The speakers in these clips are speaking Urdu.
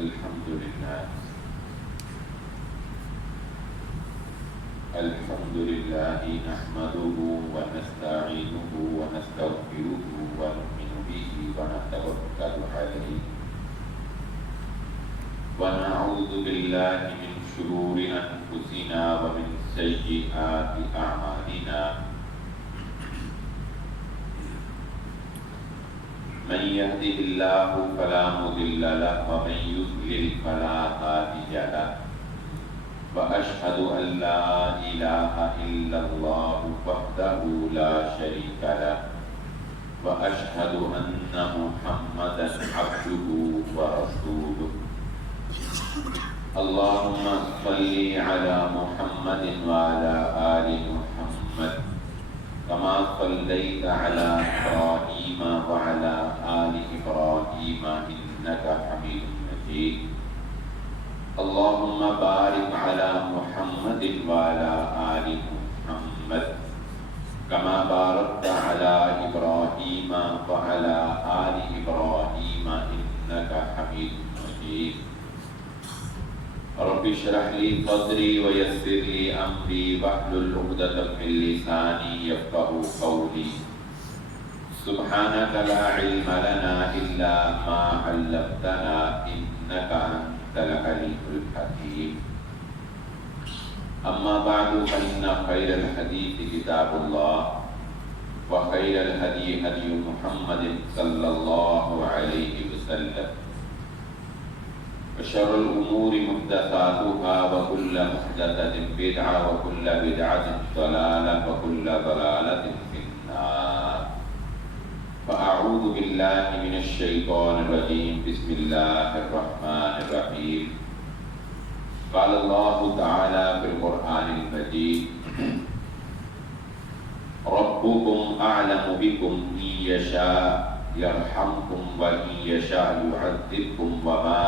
الحمد لله نحمده ونستعينه ونستغفره ونؤمن به ونتوكل عليه ونعوذ بالله من شرور أنفسنا ومن سيئات أعمالنا من يهده الله فلا مضل له ومن يضلل فلا هادي له وأشهد أن لا إله إلا الله وحده لا شريك له وأشهد أن محمدا عبده ورسوله اللهم صل على محمد وعلى آل محمد كما صليت على إبراهيم وعلى آل إبراهيم إنك حميد مجيد اللهم بارك على محمد وعلى آل محمد كما باركت على إبراهيم وعلى آل إبراهيم إنك حميد مجيد رب اشرح لي صدري ويسر لي أمري واحلل عقدة من لساني يفقهوا قولي سبحانك لا علم لنا إلا ما علمتنا إنك أنت العليم الحكيم أما بعد فإن خير الحديث كتاب الله وخير الهدي هدي محمد صلى الله عليه وسلم وشر الأمور محدثاتها وكل محدثة بدعة وكل بدعة ضلالة وكل ضلالة في النار فأعوذ بالله من الشيطان الرجيم بسم الله الرحمن الرحيم قال الله تعالى في القرآن المجيد ربكم أعلم بكم إن يشاء يرحمكم وإن يشاء يعذبكم وما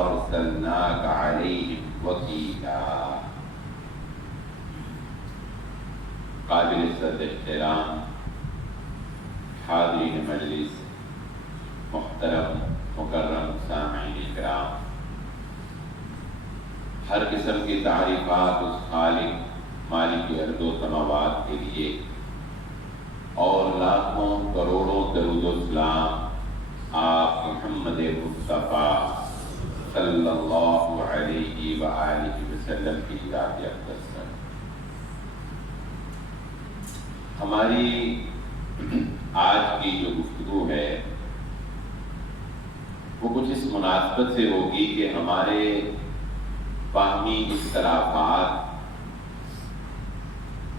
أرسلناك عليهم وكيلا قابل صدر احترام حاضرین مجلس محترم مکرم سامعین کرام، ہر قسم کی تعریفات اس خالق مالک ارض و سماوات کے لیے اور لاکھوں کروڑوں درود و سلام آپ محمد مصطفیٰ صلی اللہ علیہ وآلہ وسلم کی ذات اقدس پر۔ ہماری آج کی جو گفتگو ہے وہ کچھ اس مناسبت سے ہوگی کہ ہمارے باہمی اختلافات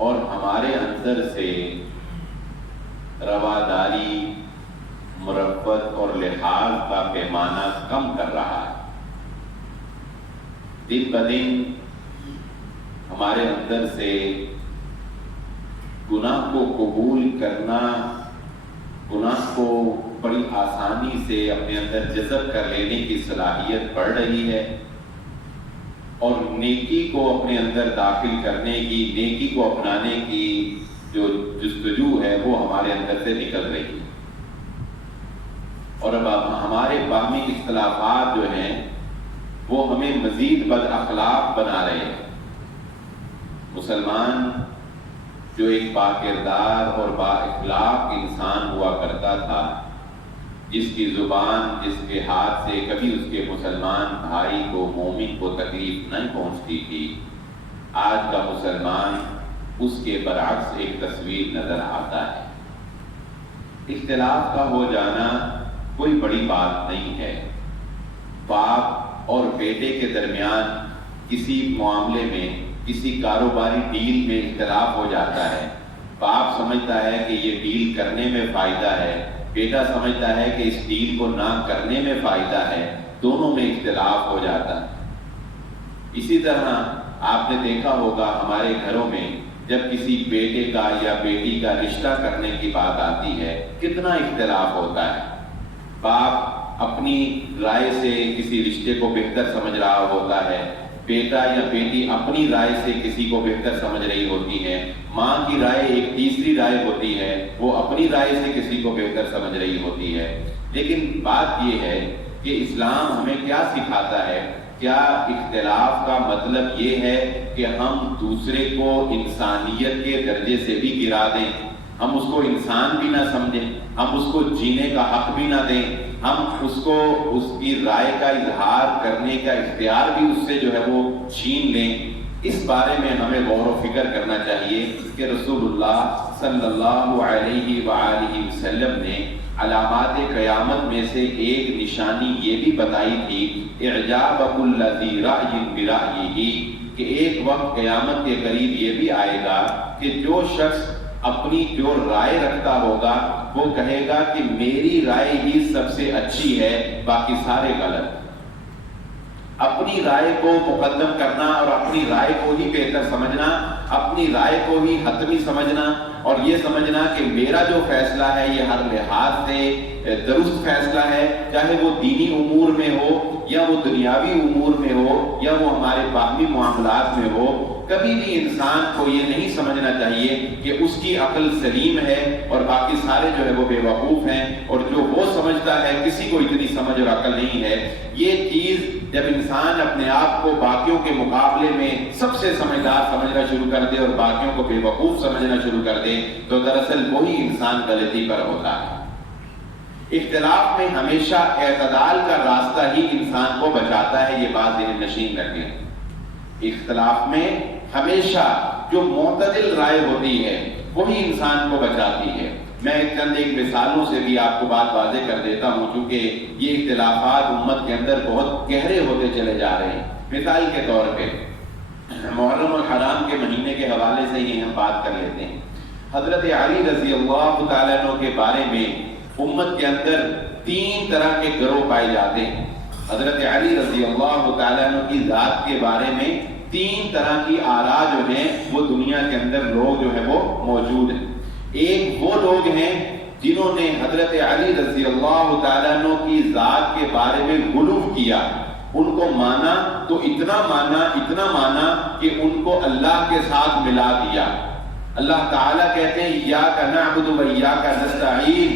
اور ہمارے اندر سے رواداری، مربت اور لحاظ کا پیمانہ کم کر رہا ہے۔ دن بدن ہمارے اندر سے گناہ کو قبول کرنا، گناہ کو بڑی آسانی سے اپنے اندر جذب کر لینے کی صلاحیت بڑھ رہی ہے، اور نیکی کو اپنے اندر داخل کرنے کی، نیکی کو اپنانے کی جو جستجو ہے وہ ہمارے اندر سے نکل رہی ہے۔ اور اب ہمارے باہمی اختلافات جو ہیں وہ ہمیں مزید بد اخلاق بنا رہے ہیں۔ مسلمان جو ایک باکردار اور با اخلاق انسان ہوا کرتا تھا، جس کی زبان، جس کے ہاتھ سے کبھی اس کے مسلمان بھائی کو، مومن کو تکلیف نہیں پہنچتی تھی، آج کا مسلمان اس کے برعکس ایک تصویر نظر آتا ہے۔ اختلاف کا ہو جانا کوئی بڑی بات نہیں ہے۔ باپ اور بیٹے کے درمیان کسی معاملے میں، کسی کاروباری ڈیل میں اختلاف ہو جاتا ہے، باپ سمجھتا ہے کہ یہ ڈیل کرنے میں فائدہ ہے، بیٹا سمجھتا ہے کہ اس ڈیل کو نہ کرنے میں فائدہ ہے، دونوں میں اختلاف ہو جاتا ہے۔ اسی طرح آپ نے دیکھا ہوگا ہمارے گھروں میں جب کسی بیٹے کا یا بیٹی کا رشتہ کرنے کی بات آتی ہے کتنا اختلاف ہوتا ہے۔ باپ اپنی رائے سے کسی رشتے کو بہتر سمجھ رہا ہوتا ہے، بیٹا یا بیٹی اپنی رائے سے کسی کو بہتر سمجھ رہی ہوتی ہے، ماں کی رائے ایک تیسری رائے ہوتی ہے، وہ اپنی رائے سے کسی کو بہتر سمجھ رہی ہوتی ہے۔ لیکن بات یہ ہے کہ اسلام ہمیں کیا سکھاتا ہے؟ کیا اختلاف کا مطلب یہ ہے کہ ہم دوسرے کو انسانیت کے درجے سے بھی گرا دیں، ہم اس کو انسان بھی نہ سمجھیں، ہم اس کو جینے کا حق بھی نہ دیں، ہم اس کو اس کی رائے کا اظہار کرنے کا اختیار بھی اس سے جو ہے وہ چھین لیں؟ اس بارے میں ہمیں غور و فکر کرنا چاہیے کہ رسول اللہ صلی اللہ علیہ وآلہ وسلم نے علامات قیامت میں سے ایک نشانی یہ بھی بتائی تھی، اعجاب کل ذی رأی برأیہ، کہ ایک وقت قیامت کے قریب یہ بھی آئے گا کہ جو شخص اپنی جو رائے رکھتا ہوگا وہ کہے گا کہ میری رائے ہی سب سے اچھی ہے، باقی سارے غلط۔ اپنی رائے کو مقدم کرنا اور اپنی رائے کو ہی بہتر سمجھنا، اپنی رائے کو ہی حتمی سمجھنا، اور یہ سمجھنا کہ میرا جو فیصلہ ہے یہ ہر لحاظ سے درست فیصلہ ہے، چاہے وہ دینی امور میں ہو یا وہ دنیاوی امور میں ہو یا وہ ہمارے باہمی معاملات میں ہو۔ کبھی بھی انسان کو یہ نہیں سمجھنا چاہیے کہ اس کی عقل سلیم ہے اور باقی سارے جو ہے وہ بے وقوف ہیں، اور جو وہ سمجھتا ہے کسی کو اتنی سمجھ اور عقل نہیں ہے۔ یہ چیز جب انسان اپنے آپ کو باقیوں کے مقابلے میں سب سے سمجھدار سمجھنا شروع کر دے اور باقیوں کو بے وقوف سمجھنا شروع کر دے تو دراصل وہی انسان غلطی پر ہوتا ہے۔ اختلاف میں ہمیشہ اعتدال کا راستہ ہی انسان کو بچاتا ہے، یہ بات ذہن نشین رکھیں۔ اختلاف میں ہمیشہ جو معتدل رائے ہوتی ہے وہی انسان کو بچاتی ہے۔ میں چند ایک مثالوں سے بھی آپ کو بات واضح کر دیتا ہوں، چونکہ یہ اختلافات امت کے اندر بہت گہرے ہوتے چلے جا رہے ہیں۔ مثال کے طور پہ محرم الحرام کے مہینے کے حوالے سے ہی ہم بات کر لیتے ہیں۔ حضرت علی رضی اللہ تعالیٰ عنہ کے بارے میں امت کے اندر 3 طرح کے گروہ پائے جاتے ہیں۔ حضرت علی رضی اللہ تعالیٰ عنہ کی ذات کے بارے میں 3 طرح کی آراء جو ہیں وہ دنیا کے اندر لوگ جو ہے وہ موجود ہیں۔ ایک وہ لوگ ہیں جنہوں نے حضرت علی رضی اللہ تعالیٰ عنہ کی ذات کے بارے میں غلو کیا، ان کو مانا تو اتنا مانا کہ ان کو اللہ کے ساتھ ملا دیا۔ اللہ تعالیٰ کہتے ہیں ایاک نعبد و ایاک نستعین،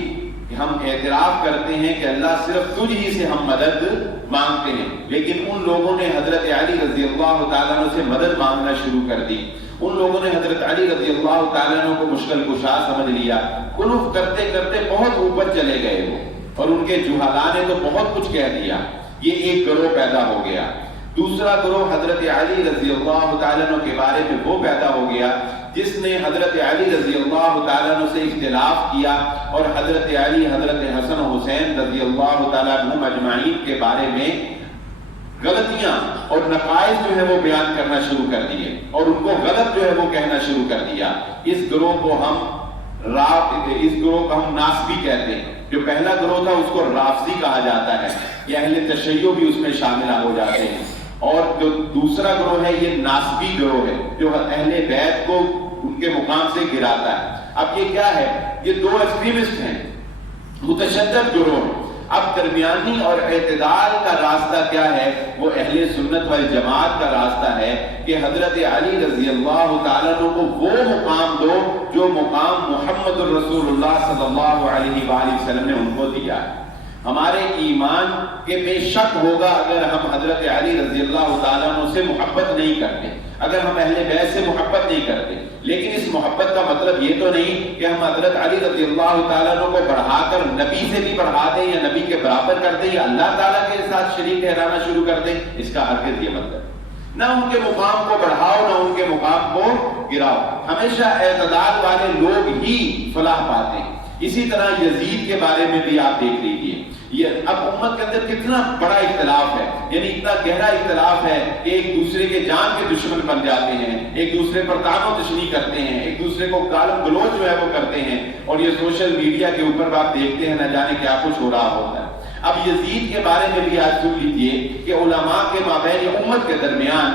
کہ ہم اعتراف کرتے ہیں کہ اللہ صرف تجھ ہی سے ہم مدد مانگتے ہیں، لیکن ان لوگوں نے حضرت علی رضی اللہ تعالیٰ عنہ سے مدد مانگنا شروع کر دی۔ ان لوگوں نے حضرت علی رضی اللہ تعالیٰ عنہ کو مشکل کشا سمجھ لیا، قلوب کرتے کرتے بہت اوپر چلے گئے وہ، اور ان کے جہالاء نے تو بہت کچھ کہہ دیا۔ یہ ایک گروہ پیدا ہو گیا۔ دوسرا گروہ حضرت علی رضی اللہ تعالیٰ عنہ کے بارے میں وہ پیدا ہو گیا جس نے حضرت علی رضی اللہ تعالیٰ عنہ سے اختلاف کیا اور حضرت علی، حضرت حسن و حسین رضی اللہ تعالیٰ عنہ اجمعین کے بارے میں غلطیاں اور نقائص جو ہے وہ بیان کرنا شروع کر دیے اور ان کو غلط جو ہے وہ کہنا شروع کر دیا۔ اس گروہ کو ہم ناسبی کہتے ہیں۔ جو پہلا گروہ تھا اس کو رافضی کہا جاتا ہے، یہ اہل تشیع بھی اس میں شامل ہو جاتے ہیں، اور جو دوسرا گروہ ہے یہ ناسبی گروہ ہے جو اہل بیت کو ان کے مقام سے گراتا ہے۔ اب یہ کیا ہے؟ یہ 2 ایکسٹریمسٹ ہیں، متشدد گروہ۔ اب درمیانی اور اعتدال کا راستہ کیا ہے؟ وہ اہل سنت والجماعت کا راستہ ہے کہ حضرت علی رضی اللہ تعالیٰ عنہ کو وہ مقام دو جو مقام محمد الرسول اللہ صلی اللہ علیہ وآلہ وسلم نے ان کو دیا ہے۔ ہمارے ایمان کے بے شک ہوگا اگر ہم حضرت علی رضی اللہ تعالیٰ عنہ سے محبت نہیں کرتے، اگر ہم اہل بیت سے محبت نہیں کرتے، لیکن اس محبت کا مطلب یہ تو نہیں کہ ہم حضرت علی رضی اللہ تعالیٰ عنہ کو بڑھا کر نبی سے بھی بڑھا دیں یا نبی کے برابر کر دیں یا اللہ تعالیٰ کے ساتھ شریک ٹھہرانا شروع کر دیں۔ اس کا ہرگز یہ مطلب نہ ان کے مقام کو بڑھاؤ نہ ان کے مقام کو گراؤ۔ ہمیشہ اعتدال والے لوگ ہی فلاح پاتے ہیں۔ اسی طرح یزید کے بارے میں بھی آپ دیکھ لیجیے، یہ اب امت کے اندر کتنا بڑا اختلاف ہے، یعنی اتنا گہرا اختلاف ہے کہ ایک دوسرے کے جان کے دشمن بن جاتے ہیں، ایک دوسرے پر طعن و تشنیع کرتے ہیں، ایک دوسرے کو گالم گلوچ جو ہے وہ کرتے ہیں، اور یہ سوشل میڈیا کے اوپر آپ دیکھتے ہیں نہ جانے کیا کچھ ہو رہا ہوتا ہے۔ اب یزید کے بارے میں بھی آج سن لیجیے کہ علماء کے مابین امت کے درمیان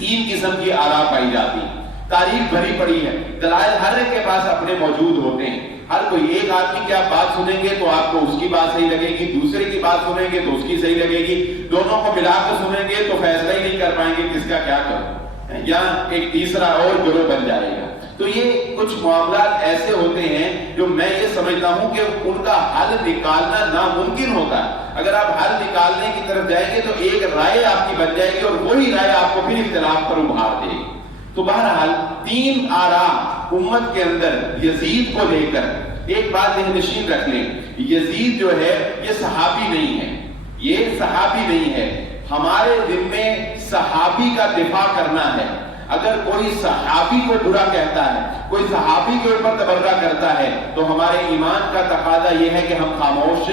3 قسم کی آراء پائی جاتی ہیں۔ تاریخ بھری پڑی ہے، دلائل ہر ایک کے پاس اپنے موجود ہوتے ہیں۔ ہر کوئی ایک آدمی کی آپ بات سنیں گے تو آپ کو اس کی بات صحیح لگے گی، دوسرے کی بات سنیں گے تو اس کی صحیح لگے گی، دونوں کو ملا کر سنیں گے تو فیصلہ ہی نہیں کر پائیں گے کس کا کیا کرو، یا ایک تیسرا اور گروہ بن جائے گا۔ تو یہ کچھ معاملات ایسے ہوتے ہیں جو میں یہ سمجھتا ہوں کہ ان کا حل نکالنا ناممکن ہوتا ہے. اگر آپ حل نکالنے کی طرف جائیں گے تو ایک رائے آپ کی بن جائے گی اور وہی رائے آپ کو پھر اختلاف پر ابھار دے گی. تو بہرحال 3 آرا امت کے اندر یزید کو لے کر ایک بات ذہن نشین رکھ لیں، یزید جو ہے یہ صحابی نہیں ہے، یہ صحابی نہیں ہے. ہمارے ذمے صحابی کا دفاع کرنا ہے. اگر کوئی صحابی کو برا کہتا ہے، کوئی صحابی کے اوپر تبرہ کرتا ہے، تو ہمارے ایمان کا تقاضا یہ ہے کہ ہم خاموش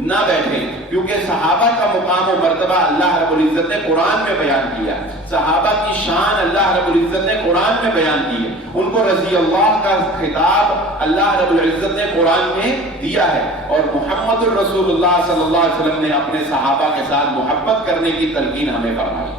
نہ بیٹھیں، کیونکہ صحابہ کا مقام و مرتبہ اللہ رب العزت نے قرآن میں بیان کیا. صحابہ کی شان اللہ رب العزت نے قرآن میں بیان کی ہے. ان کو رضی اللہ کا خطاب اللہ رب العزت نے قرآن میں دیا ہے، اور محمد الرسول اللہ صلی اللہ علیہ وسلم نے اپنے صحابہ کے ساتھ محبت کرنے کی تلقین ہمیں فرمائی.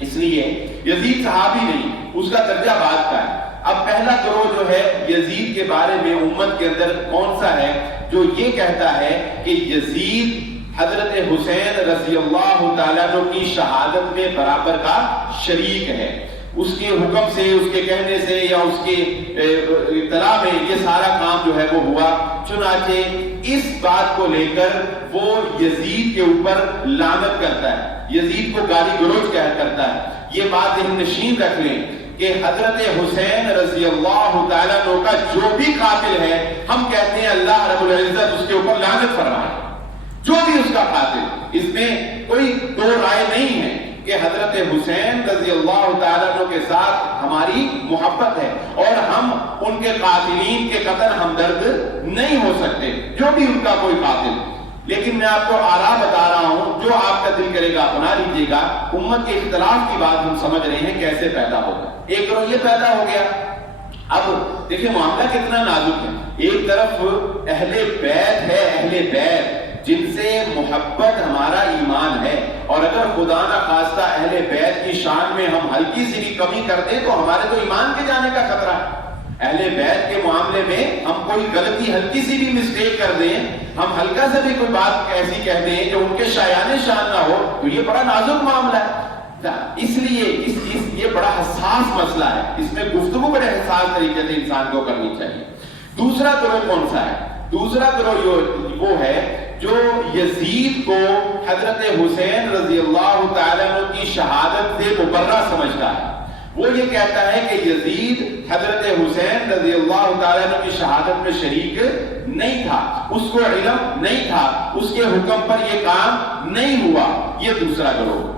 اس لیے یزید صحابی نہیں، اس کا درجہ بعد کا ہے. اب پہلا گروہ جو ہے یزید کے بارے میں امت کے اندر کون سا ہے جو یہ کہتا ہے کہ یزید حضرت حسین رضی اللہ تعالیٰ عنہ کی شہادت میں برابر کا شریک ہے. اس کے حکم سے، اس کے کہنے سے یا اس کے اطلاع میں یہ سارا کام جو ہے وہ ہوا. چنانچہ اس بات کو لے کر وہ یزید کے اوپر لعنت کرتا ہے، یزید کو گالی گلوچ کرتا ہے. یہ بات ذہن نشین رکھ لیں کہ حضرت حسین رضی اللہ تعالیٰ عنہ کا جو بھی قاتل ہے، ہم کہتے ہیں اللہ رب العزت اس کے اوپر لعنت فرمائے. جو بھی اس کا قاتل، اس میں کوئی دو رائے نہیں ہے کہ حضرت حسین رضی اللہ تعالیٰ عنہ کے ساتھ ہماری محبت ہے اور ہم ان کے قاتلین کے قتل ہمدرد نہیں ہو سکتے، جو بھی ان کا کوئی قاتل. لیکن میں آپ کو آراء بتا رہا ہوں، جو آپ کا دل کرے گا اپنا لیجیے گا. امت کے اختلاف کی بات ہم سمجھ رہے ہیں کیسے پیدا ہوگا. ایک گروہ یہ پیدا ہو گیا. اب دیکھیں معاملہ کتنا نازک ہے. ایک طرف اہل بیت ہے، اہل بیت جن سے محبت ہمارا ایمان ہے، اور اگر خدا نہ خواستہ اہل بیت کی شان میں ہم ہلکی سی بھی کمی کر دیں تو ہمارے تو ایمان کے جانے کا خطرہ ہے. اہل بیت کے معاملے میں ہم کوئی غلطی، ہلکی سی بھی مسٹیک کر دیں، ہم ہلکا سے بھی کوئی بات ایسی کہہ دیں جو ان کے شایان شان نہ ہو، تو یہ بڑا نازک معاملہ ہے. اس لیے یہ بڑا حساس مسئلہ ہے. اس میں گفتگو بڑے حساس طریقے سے انسان کو کرنی چاہیے. دوسرا گروہ کون سا ہے؟ دوسرا گروہ وہ ہے جو یزید کو حضرت حسین رضی اللہ تعالیٰ عنہ کی شہادت سے مبرہ سمجھتا ہے. وہ یہ کہتا ہے کہ یزید حضرت حسین رضی اللہ تعالیٰ عنہ کی شہادت میں شریک نہیں تھا، اس کو علم نہیں تھا، اس کے حکم پر یہ کام نہیں ہوا. یہ دوسرا گروہ.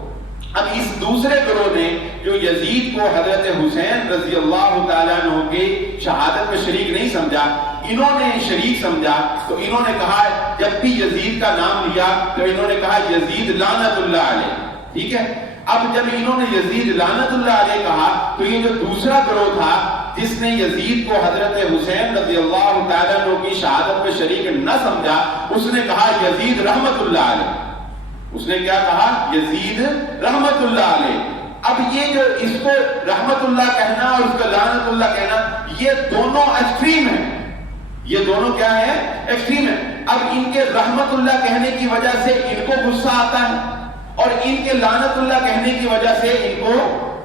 اب اس دوسرے گروہ نے جو یزید کو حضرت حسین رضی اللہ تعالیٰ عنہ کی شہادت میں شریک نہیں سمجھا، انہوں نے شریک سمجھا. تو انہوں نے کہا، جب بھی یزید کا نام لیا تو انہوں نے کہا یزید لعنت اللہ علیہ. ٹھیک ہے. اب جب انہوں نے یزید لعنت اللہ علیہ کہا تو یہ جو دوسرا گروہ تھا جس نے یزید کو حضرت حسین رضی اللہ تعالیٰ عنہ کی شہادت میں شریک نہ سمجھا، اس نے کہا یزید رحمت اللہ علیہ. اس نے کیا کہا؟ یزید رحمت اللہ علیہ. اب یہ جو اس کو رحمت اللہ کہنا اور اس کو لعنت اللہ کہنا، یہ دونوں ایکسٹریم ہیں. یہ دونوں کیا ہے؟ ایکسٹریم ہے. اب ان کے رحمت اللہ کہنے کی وجہ سے ان کو غصہ آتا ہے اور ان کے لعنت اللہ کہنے کی وجہ سے ان کو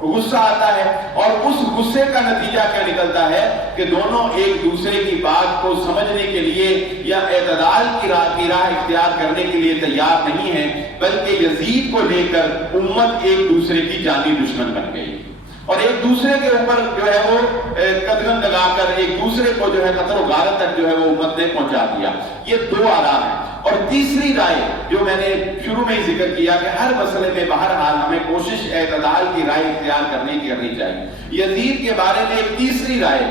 غصہ آتا ہے. اور اس غصے کا نتیجہ کیا نکلتا ہے کہ دونوں ایک دوسرے کی بات کو سمجھنے کے لیے یا اعتدال کی راہ اختیار کرنے کے لیے تیار نہیں ہیں، بلکہ یزید کو لے کر امت ایک دوسرے کی جانی دشمن بن گئی اور ایک دوسرے کے اوپر جو ہے وہ قدغن لگا کر ایک دوسرے کو جو ہے قتل و غارت تک جو ہے وہ امت نے پہنچا دیا. یہ دو آراء ہیں. اور تیسری رائے جو میں نے شروع میں ہی ذکر کیا کہ ہر مسئلے میں بہرحال ہمیں کوشش اعتدال کی رائے اختیار کرنے کی کرنی چاہیے. یزید کے بارے میں ایک تیسری رائے،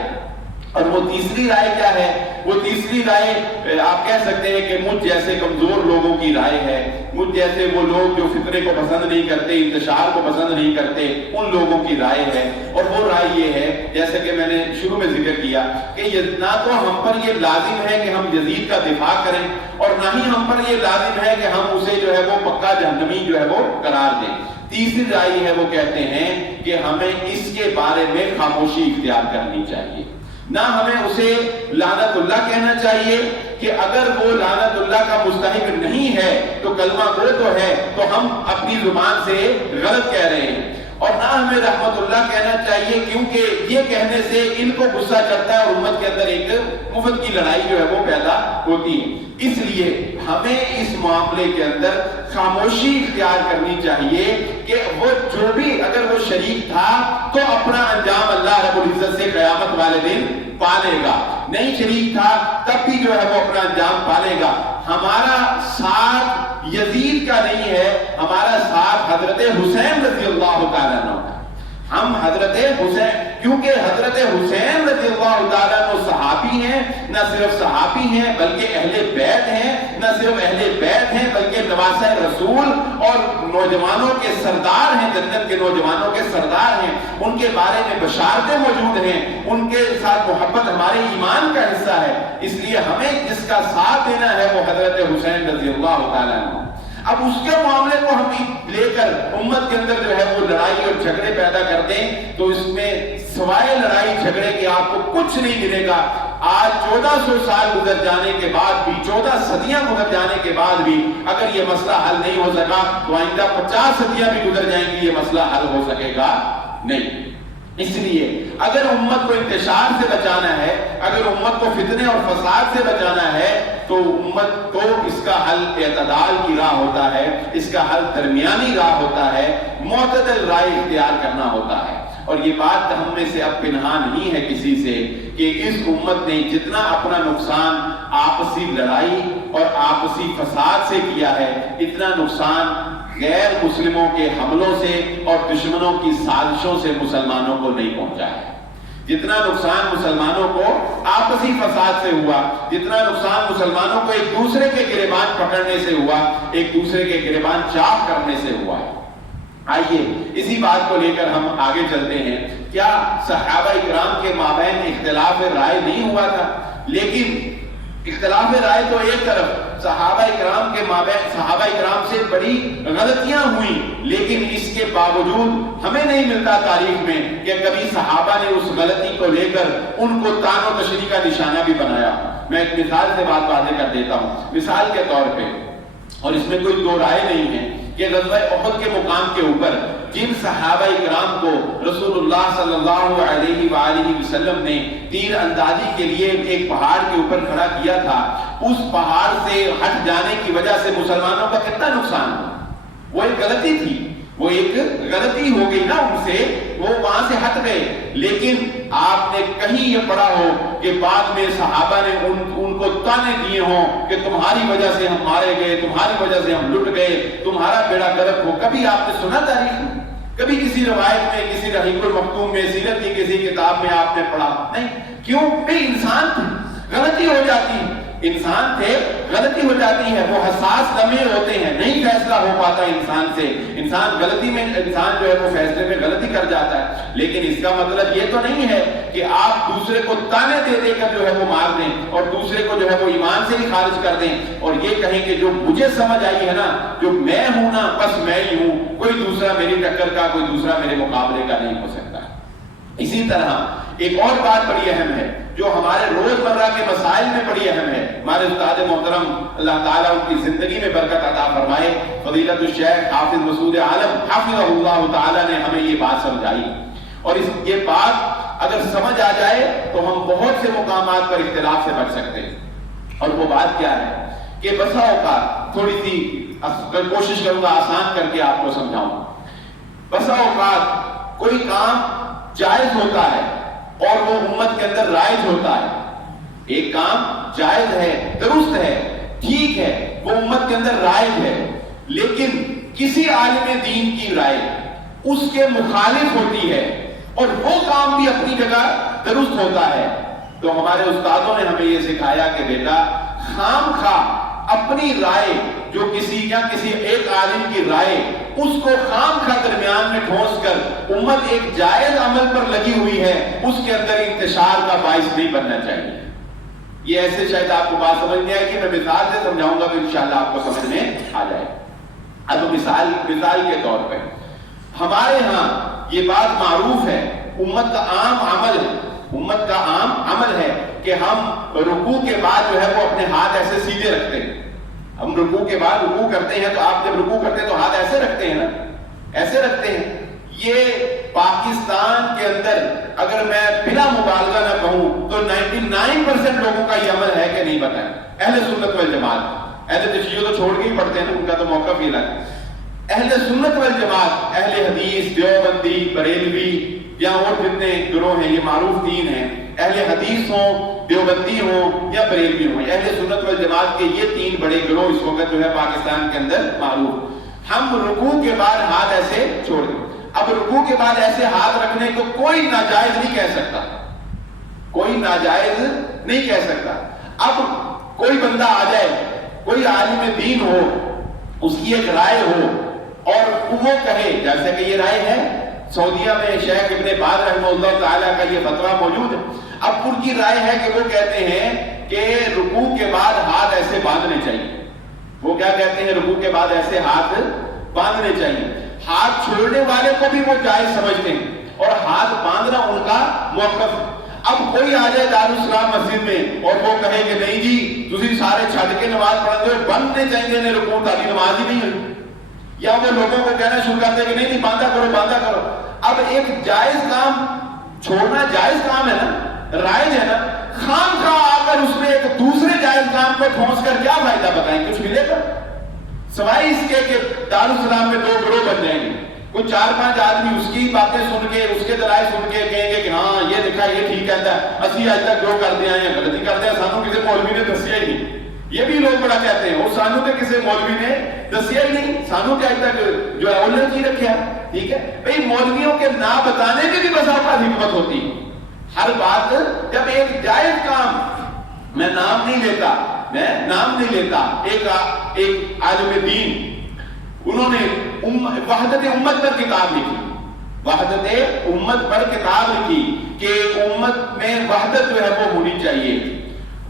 اور وہ تیسری رائے کیا ہے؟ وہ تیسری رائے آپ کہہ سکتے ہیں کہ مجھ جیسے کمزور لوگوں کی رائے ہے، مجھ جیسے وہ لوگ جو فطرے کو پسند نہیں کرتے، انتشار کو پسند نہیں کرتے، ان لوگوں کی رائے ہے. اور وہ رائے یہ ہے، جیسے کہ میں نے شروع میں ذکر کیا، کہ نہ تو ہم پر یہ لازم ہے کہ ہم یزید کا دفاع کریں اور نہ ہی ہم پر یہ لازم ہے کہ ہم اسے جو ہے وہ پکا جہنمی جو ہے وہ قرار دیں. تیسری رائے ہے، وہ کہتے ہیں کہ ہمیں اس کے بارے میں خاموشی اختیار کرنی چاہیے. نہ ہمیں اسے لعنت اللہ کہنا چاہیے کہ اگر وہ لعنت اللہ کا مستحق نہیں ہے تو کلمہ گو تو ہے، تو ہم اپنی زبان سے غلط کہہ رہے ہیں. اور نہ ہمیں رحمت اللہ کہنا چاہیے، کیونکہ یہ کہنے سے ان کو غصہ چڑھتا ہے اور امت کے اندر ایک مفت کی لڑائی جو ہے وہ پیدا ہوتی ہے۔ اس لیے ہمیں اس معاملے کے اندر خاموشی اختیار کرنی چاہیے کہ وہ جو بھی اگر وہ شریک تھا تو اپنا انجام اللہ رب العزت سے قیامت والے دن پالے گا، نہیں شریک تھا تب بھی جو ہے وہ اپنا انجام پالے گا۔ ہمارا ساتھ یزید کا نہیں ہے، ہمارا ساتھ حضرت حسین رضی اللہ تعالیٰ عنہ کا۔ ہم حضرت حسین، کیونکہ حضرت حسین رضی اللہ تعالیٰ عنہ صحابی ہیں، نہ صرف صحابی ہیں بلکہ اہل بیت ہیں، نہ صرف اہل بیت ہیں بلکہ نواسہ رسول اور نوجوانوں کے سردار ہیں، جنت کے نوجوانوں کے سردار ہیں، ان کے بارے میں بشارتیں موجود ہیں، ان کے ساتھ محبت ہمارے ایمان کا حصہ ہے۔ اس لیے ہمیں جس کا ساتھ دینا ہے وہ حضرت حسین رضی اللہ تعالیٰ عنہ۔ اب اس کے معاملے کو ہم لے کر امت کے اندر جو ہے وہ لڑائی اور جھگڑے پیدا کر دیں تو اس میں سوائے لڑائی جھگڑے کے آپ کو کچھ نہیں ملے گا۔ آج 1400 سال گزر جانے کے بعد بھی، 14 صدیاں گزر جانے کے بعد بھی اگر یہ مسئلہ حل نہیں ہو سکا تو آئندہ 50 صدیاں بھی گزر جائیں گی، یہ مسئلہ حل ہو سکے گا نہیں۔ اس لیے اگر امت کو انتشار سے بچانا ہے، اگر امت کو فتنے اور فساد سے بچانا ہے تو امت کو اس کا حل اعتدال کی راہ ہوتا ہے، اس کا حل درمیانی راہ ہوتا ہے، معتدل رائے اختیار کرنا ہوتا ہے۔ اور یہ بات ہم میں سے اب پنہا نہیں ہے کسی سے کہ اس امت نے جتنا اپنا نقصان آپسی لڑائی اور آپسی فساد سے کیا ہے، اتنا نقصان غیر مسلموں کے حملوں سے اور دشمنوں کی سازشوں سے مسلمانوں کو نہیں پہنچا ہے۔ جتنا نقصان مسلمانوں کو آپسی فساد سے ہوا، جتنا نقصان مسلمانوں کو ایک دوسرے کے گریبان پکڑنے سے ہوا، ایک دوسرے کے گریبان چاک کرنے سے ہوا ہے۔ آئیے اسی بات کو لے کر ہم آگے چلتے ہیں۔ کیا صحابہ اکرام کے مابین اختلاف رائے نہیں ہوا تھا؟ لیکن اختلاف رائے تو ایک طرف، صحابہ اکرام کے مابین صحابہ اکرام سے بڑی غلطیاں ہوئیں، لیکن اس کے باوجود ہمیں نہیں ملتا تاریخ میں کہ کبھی صحابہ نے اس غلطی کو لے کر ان کو طعن و تشریح کا نشانہ بھی بنایا۔ میں ایک مثال سے بات واضح کر دیتا ہوں۔ مثال کے طور پہ، اور اس میں کوئی دو رائے نہیں ہے کہ غزوہ احد کے مقام کے اوپر جن صحابہ اکرام کو رسول اللہ صلی اللہ علیہ وآلہ وسلم نے تیر اندازی کے لیے ایک پہاڑ کے اوپر کھڑا کیا تھا، اس پہاڑ سے ہٹ جانے کی وجہ سے مسلمانوں کا کتنا نقصان ہوا۔ وہ ایک غلطی تھی، وہ ایک غلطی ہو گئی نا ان سے، وہ وہاں سے ہٹ گئے۔ لیکن آپ نے کہیں یہ پڑھا ہو کہ بعد میں صحابہ نے ان کو تانے دیے ہوں کہ تمہاری وجہ سے ہم مارے گئے، تمہاری وجہ سے ہم لٹ گئے، تمہارا بیڑا غرق ہو؟ کبھی آپ نے سنا تاریخ میں؟ کبھی کسی روایت میں، کسی رحیق المختوم میں، سیرت کی کسی کتاب میں آپ نے پڑھا؟ نہیں۔ کیوں؟ بھئی انسان تھے، غلطی ہو جاتی ہے، انسان تھے، غلطی ہو جاتی ہے، وہ حساس لمحے ہوتے ہیں، نہیں فیصلہ ہو پاتا انسان سے، انسان غلطی میں، انسان جو ہے وہ فیصلے میں غلطی کر جاتا ہے۔ لیکن اس کا مطلب یہ تو نہیں ہے کہ آپ دوسرے کو تانے دے دے کر جو ہے وہ مار دیں اور دوسرے کو جو ہے وہ ایمان سے ہی خارج کر دیں اور یہ کہیں کہ جو مجھے سمجھ آئی ہے نا، جو میں ہوں نا، بس میں ہی ہوں، کوئی دوسرا میری ٹکر کا، کوئی دوسرا میرے مقابلے کا نہیں ہو سکتا۔ اسی طرح ایک اور بات بڑی اہم ہے جو ہمارے روزمرہ کے مسائل میں بڑی اہم ہے۔ ہمارے استاد محترم اللہ تعالیٰ ان کی زندگی میں برکت عطا فرمائے، فضیلت الشیخ حافظ مسعود عالم حافظہ اللہ تعالیٰ نے ہمیں یہ بات سمجھائی، اور یہ بات اگر سمجھ آ جائے تو ہم بہت سے مقامات پر اختلاف سے بچ سکتے ہیں۔ اور وہ بات کیا ہے کہ بسا اوقات، تھوڑی سی کوشش کروں گا آسان کر کے آپ کو سمجھاؤں، بسا اوقات کوئی کام جائز ہوتا ہے اور وہ امت کے اندر رائج ہوتا ہے۔ ایک کام جائز ہے، درست ہے، ٹھیک ہے، وہ امت کے اندر رائج ہے، لیکن کسی عالم دین کی رائے اس کے مخالف ہوتی ہے اور وہ کام بھی اپنی جگہ درست ہوتا ہے، تو ہمارے استادوں نے ہمیں یہ سکھایا کہ بیٹا خام خواہ اپنی رائے، جو کسی ایک عالم کی رائے، اس کو خام خواہ درمیان میں ٹھونس کر امت ایک جائز عمل پر لگی ہوئی ہے، اس کے اندر انتشار کا باعث نہیں بننا چاہیے۔ یہ ایسے شاید آپ کو بات سمجھ نہیں آئے کہ میں مثال سے سمجھاؤں گا تو انشاءاللہ آپ کو سمجھ میں آ جائے۔ اب مثال کے طور پہ ہمارے ہاں یہ بات معروف ہے، امت کا عام عمل ہے کہ ہم رکوع کے بعد جو ہے وہ اپنے ہاتھ ایسے سیدھے رکھتے ہیں۔ ہم رکوع کے بعد رکوع کرتے ہیں تو آپ جب رکوع کرتے ہیں تو ہاتھ ایسے رکھتے ہیں نا، ایسے رکھتے ہیں۔ یہ پاکستان کے اندر اگر میں بلا مبالغہ نہ کہوں تو 99% لوگوں کا یہ عمل ہے کہ نہیں بتائیں. اہل سنت والجماعت، اہل تشیع تو چھوڑ کے ہی پڑھتے ہیں نا، ان کا تو موقف ہی الگ ہے. اہل سنت والجماعت، اہل حدیث، دیوبندی، بریلوی یا اور جتنے گروہ ہیں، یہ معروف تین ہیں، اہل حدیث ہوں، دیوبندی ہوں یا بریلوی ہوں، اہل سنت والجماعت کے یہ تین بڑے گروہ اس وقت جو ہے پاکستان کے اندر معروف. ہم رکوع کے بعد ہاتھ ایسے چھوڑ دیں. اب رکوع کے بعد ایسے ہاتھ رکھنے کو کوئی ناجائز نہیں کہہ سکتا، کوئی ناجائز نہیں کہہ سکتا. اب کوئی بندہ آ جائے، کوئی عالم دین ہو، اس کی ایک رائے ہو اور وہ کہے، جیسے کہ یہ رائے ہے سعودیہ میں شیخ ابن باز رحمہ اللہ تعالیٰ کا یہ فتویٰ موجود ہے. اب ان کی رائے ہے کہ وہ کہتے ہیں کہ رکوع کے بعد ہاتھ ایسے باندھنے چاہیے. وہ کیا کہتے ہیں؟ رکوع کے بعد ایسے ہاتھ باندھنے چاہیے. ہاتھ چھوڑنے والے کو بھی وہ جائز سمجھتے ہیں اور ہاتھ باندھنا ان کا موقف ہے. اب کوئی آ جائے دارالاسلام مسجد میں اور وہ کہے کہ نہیں جی تسی سارے چھڈ کے نماز پڑھتے ہو، بندنے چاہیے نے رکوع، تاکہ نماز ہی نہیں ہوئی. یا وہ لوگوں کو کہنا شروع کرتے کہ نہیں باندھا کرو باندھا کرو. اب ایک جائز کام چھوڑنا جائز کام ہے نا، رائج ہے نا، خام خواہ آ کر اس میں ایک دوسرے جائز کام کو ٹھونس کر کیا فائدہ بتائیں؟ کچھ ملے گا سوائے اس کے کہ دارالاسلام میں دو گروہ بن جائیں گے. کوئی 4-5 آدمی اس کی باتیں سن کے، اس کے دلائل سن کے کہیں گے کہ ہاں یہ دیکھا یہ ٹھیک کہتا ہے، اسی آج تک گروہ کرتے آئے ہیں، غلطی کرتے ہیں، سانو کسی مولوی نے دسیا ہی نہیں. یہ بھی لوگ بڑا کہتے ہیں وہ سانو تے کسی مولوی نے دسیا ہی نہیں، سانو تے آج تک جو ہے اولن کی رکھا. ٹھیک ہے بھئی، مولویوں کے نہ بتانے کی بھی بسا اوقات حکمت ہوتی. ہر بات جب ایک جائز کام، میں نام نہیں لیتا، ایک عالم دین انہوں نے وحدت امت پر کتاب لکھی، وحدت امت پر کتاب لکھی کہ امت میں وحدت جو ہے وہ ہونی چاہیے.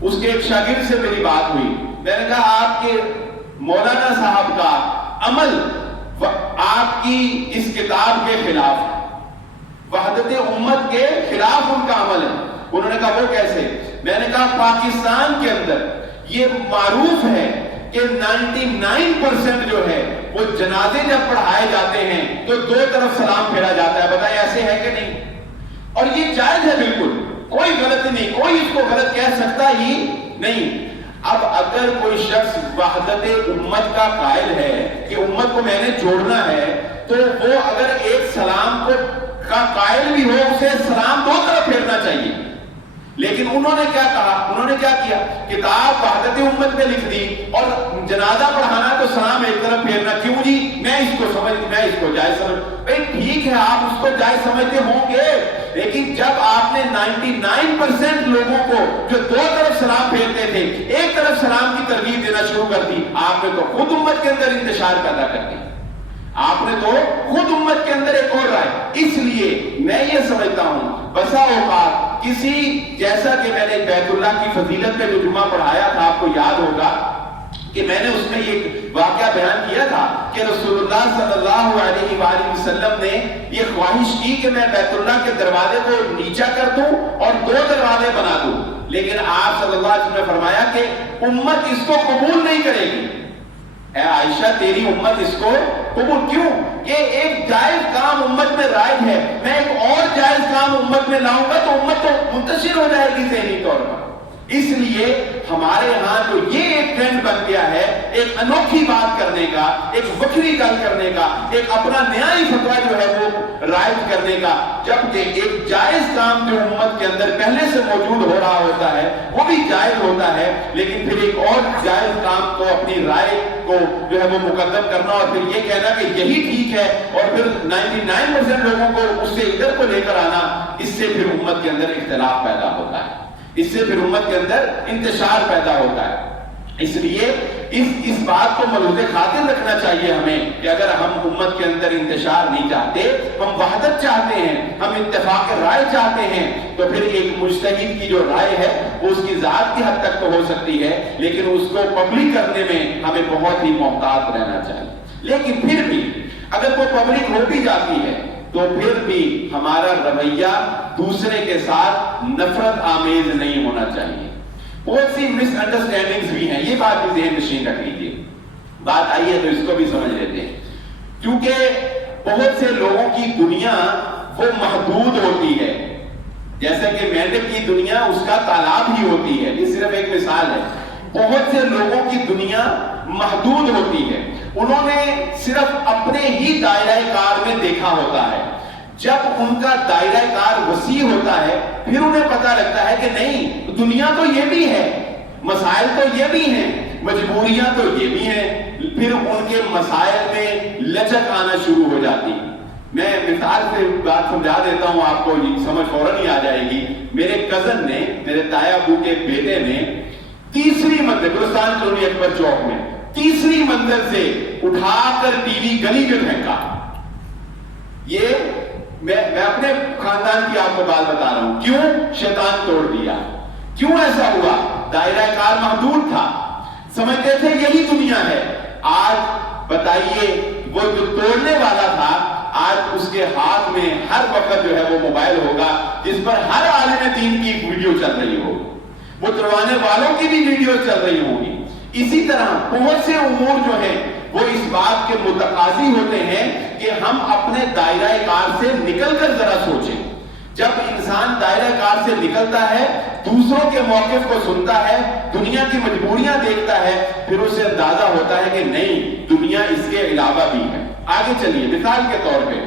اس کے ایک شاگرد سے میری بات ہوئی، میں نے کہا آپ کے مولانا صاحب کا عمل آپ کی اس کتاب کے خلاف ہے، وحدت امت کے خلاف ان کا عمل ہے. انہوں نے کہا وہ کیسے؟ میں نے کہا پاکستان کے اندر یہ معروف ہے کہ 99% جو ہے وہ جنازے جب پڑھائے جاتے ہیں تو دو طرف سلام پھیرا جاتا ہے. بتائیں ایسے ہے کہ نہیں؟ اور یہ جائز ہے، بالکل کوئی غلط نہیں، کوئی اس کو غلط کہہ سکتا ہی نہیں. اب اگر کوئی شخص وحدت امت کا قائل ہے کہ امت کو میں نے جوڑنا ہے، تو وہ اگر ایک سلام کا قائل بھی ہو، اسے سلام دو طرف پھیرنا چاہیے. لیکن انہوں نے کیا کہا؟ انہوں نے کیا کیا؟ کتاب وحدت امت میں لکھ دی اور جنازہ پڑھانا تو سلام ایک طرف پھیرنا. کیوں جی؟ میں اس کو جائز سمجھ. بھئی ٹھیک ہے آپ اس کو جائز سمجھتے ہوں گے، لیکن جب آپ نے 99% لوگوں کو جو دو طرف سلام پھیرتے تھے ایک طرف سلام کی ترغیب دینا شروع کر دی، آپ نے تو خود امت کے اندر انتشار پیدا کر دی. آپ نے تو خود امت کے اندر ایک اور رائے. اس لیے میں یہ سمجھتا ہوں بسا اوقات کسی، جیسا کہ میں نے بیت اللہ کی فضیلت میں جو جمعہ پڑھایا تھا، آپ کو یاد ہوگا کہ میں نے اس میں ایک واقعہ بیان کیا تھا کہ رسول اللہ صلی اللہ علیہ وآلہ وسلم نے یہ خواہش کی کہ میں بیت اللہ کے دروازے کو نیچا کر دوں اور 2 دروازے بنا دوں، لیکن آپ صلی اللہ علیہ وسلم نے فرمایا کہ امت اس کو قبول نہیں کرے گی. اے عائشہ تیری امت اس کو قبول کیوں؟ یہ ایک جائز کام امت میں رائج ہے، میں ایک اور جائز کام امت میں لاؤں گا تو امت تو منتشر ہو جائے گی ذہنی طور پر. اس لیے ہمارے ہاں جو یہ ایک ٹرینڈ بن گیا ہے ایک انوکھی بات کرنے کا، ایک وکری گل کرنے کا، ایک اپنا نیا ہی فتویٰ جو ہے وہ رائج کرنے کا، جبکہ ایک جائز کام جو امت کے اندر پہلے سے موجود ہو رہا ہوتا ہے وہ بھی جائز ہوتا ہے، لیکن پھر ایک اور جائز کام کو اپنی رائے کو جو ہے وہ مقدم کرنا اور پھر یہ کہنا کہ یہی ٹھیک ہے اور پھر 99% لوگوں کو اس سے ادھر کو لے کر آنا، اس سے پھر امت کے اندر اختلاف پیدا ہوتا ہے، اس سے پھر امت کے اندر انتشار پیدا ہوتا ہے. اس لیے اس بات کو ملحوظ خاطر رکھنا چاہیے ہمیں کہ اگر ہم امت کے اندر انتشار نہیں چاہتے، ہم وحدت چاہتے ہیں، ہم اتفاق رائے چاہتے ہیں، تو پھر ایک مجتہد کی جو رائے ہے وہ اس کی ذات کی حد تک تو ہو سکتی ہے، لیکن اس کو پبلک کرنے میں ہمیں بہت ہی محتاط رہنا چاہیے. لیکن پھر بھی اگر وہ پبلک ہو بھی جاتی ہے تو پھر بھی ہمارا رویہ دوسرے کے ساتھ نفرت آمیز نہیں ہونا چاہیے. بہت سی مس انڈرسٹینڈنگز بھی ہیں، یہ بات بھی ذہن نشین رکھ لیجیے. بات آئی ہے تو اس کو بھی سمجھ لیتے ہیں، کیونکہ بہت سے لوگوں کی دنیا وہ محدود ہوتی ہے، جیسا کہ مینڈک کی دنیا اس کا تالاب ہی ہوتی ہے، یہ صرف ایک مثال ہے۔ بہت سے لوگوں کی دنیا محدود ہوتی ہے، انہوں نے صرف اپنے ہی دائرہ کار میں دیکھا ہوتا ہے۔ جب ان کا دائرہ کار وسیع ہوتا ہے پھر انہیں پتہ لگتا ہے کہ نہیں، دنیا تو یہ بھی ہے، مسائل تو یہ بھی ہیں، مجبوریاں تو یہ بھی ہیں، پھر ان کے مسائل میں لچک آنا شروع ہو جاتی۔ میں مثال سے بات سمجھا دیتا ہوں آپ کو، سمجھ فوراً ہی آ جائے گی۔ میرے کزن نے، میرے تایا ابو کے بیٹے نے تیسری منزل، گلستان کالونی اکبر چوک میں تیسری منزل سے اٹھا کر ٹی وی گلی میں پھینکا۔ یہ میں اپنے خاندان کی آپ کو بات بتا رہا ہوں، کیوں؟ شیطان توڑ دیا۔ کیوں ایسا ہوا؟ دائرہ کار محدود تھا، سمجھتے تھے یہی دنیا ہے۔ آج بتائیے وہ جو توڑنے والا تھا، آج اس کے ہاتھ میں ہر وقت جو ہے وہ موبائل ہوگا جس پر ہر عالم دین کی ویڈیو چل رہی ہوگی، وہ توڑوانے والوں کی بھی ویڈیو چل رہی ہوگی۔ اسی طرح بہت سے امور جو ہیں وہ اس بات کے متقاضی ہوتے ہیں کہ ہم اپنے دائرہ کار سے نکل کر ذرا سوچیں۔ جب انسان دائرہ کار سے نکلتا ہے، دوسروں کے موقف کو سنتا ہے، دنیا کی مجبوریاں دیکھتا ہے، پھر اسے اندازہ ہوتا ہے کہ نہیں، دنیا اس کے علاوہ بھی ہے۔ آگے چلیے، مثال کے طور پہ